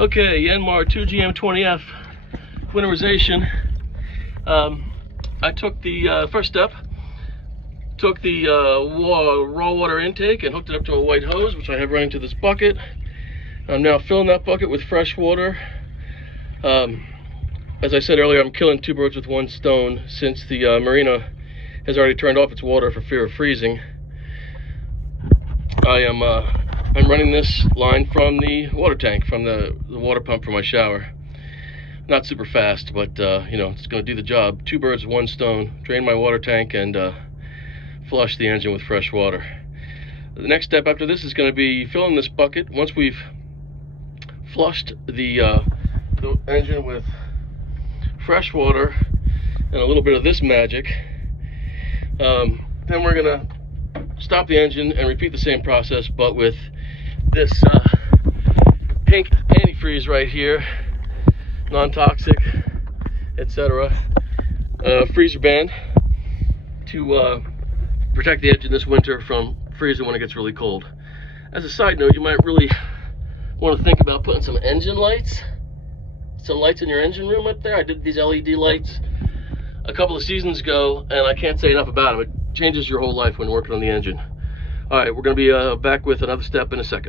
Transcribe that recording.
Okay, Yanmar 2GM20F winterization. I took the first step, took the raw water intake and hooked it up to a white hose, which I have running to this bucket. I'm now filling that bucket with fresh water. As I said earlier, I'm killing two birds with one stone, since the marina has already turned off its water for fear of freezing. I'm running this line from the water tank, from the water pump for my shower. Not super fast, but you know, it's going to do the job. Two birds with one stone. Drain my water tank and flush the engine with fresh water. The next step after this is going to be filling this bucket. Once we've flushed the engine with fresh water and a little bit of this magic, then we're going to stop the engine and repeat the same process, but with this pink antifreeze right here, non-toxic, etc. Freezer band to protect the engine this winter from freezing when it gets really cold. As a side note, you might really want to think about putting some engine lights, some lights in your engine room up there. I did these LED lights a couple of seasons ago, and I can't say enough about them. It changes your whole life when working on the engine. All right, we're going to be back with another step in a second.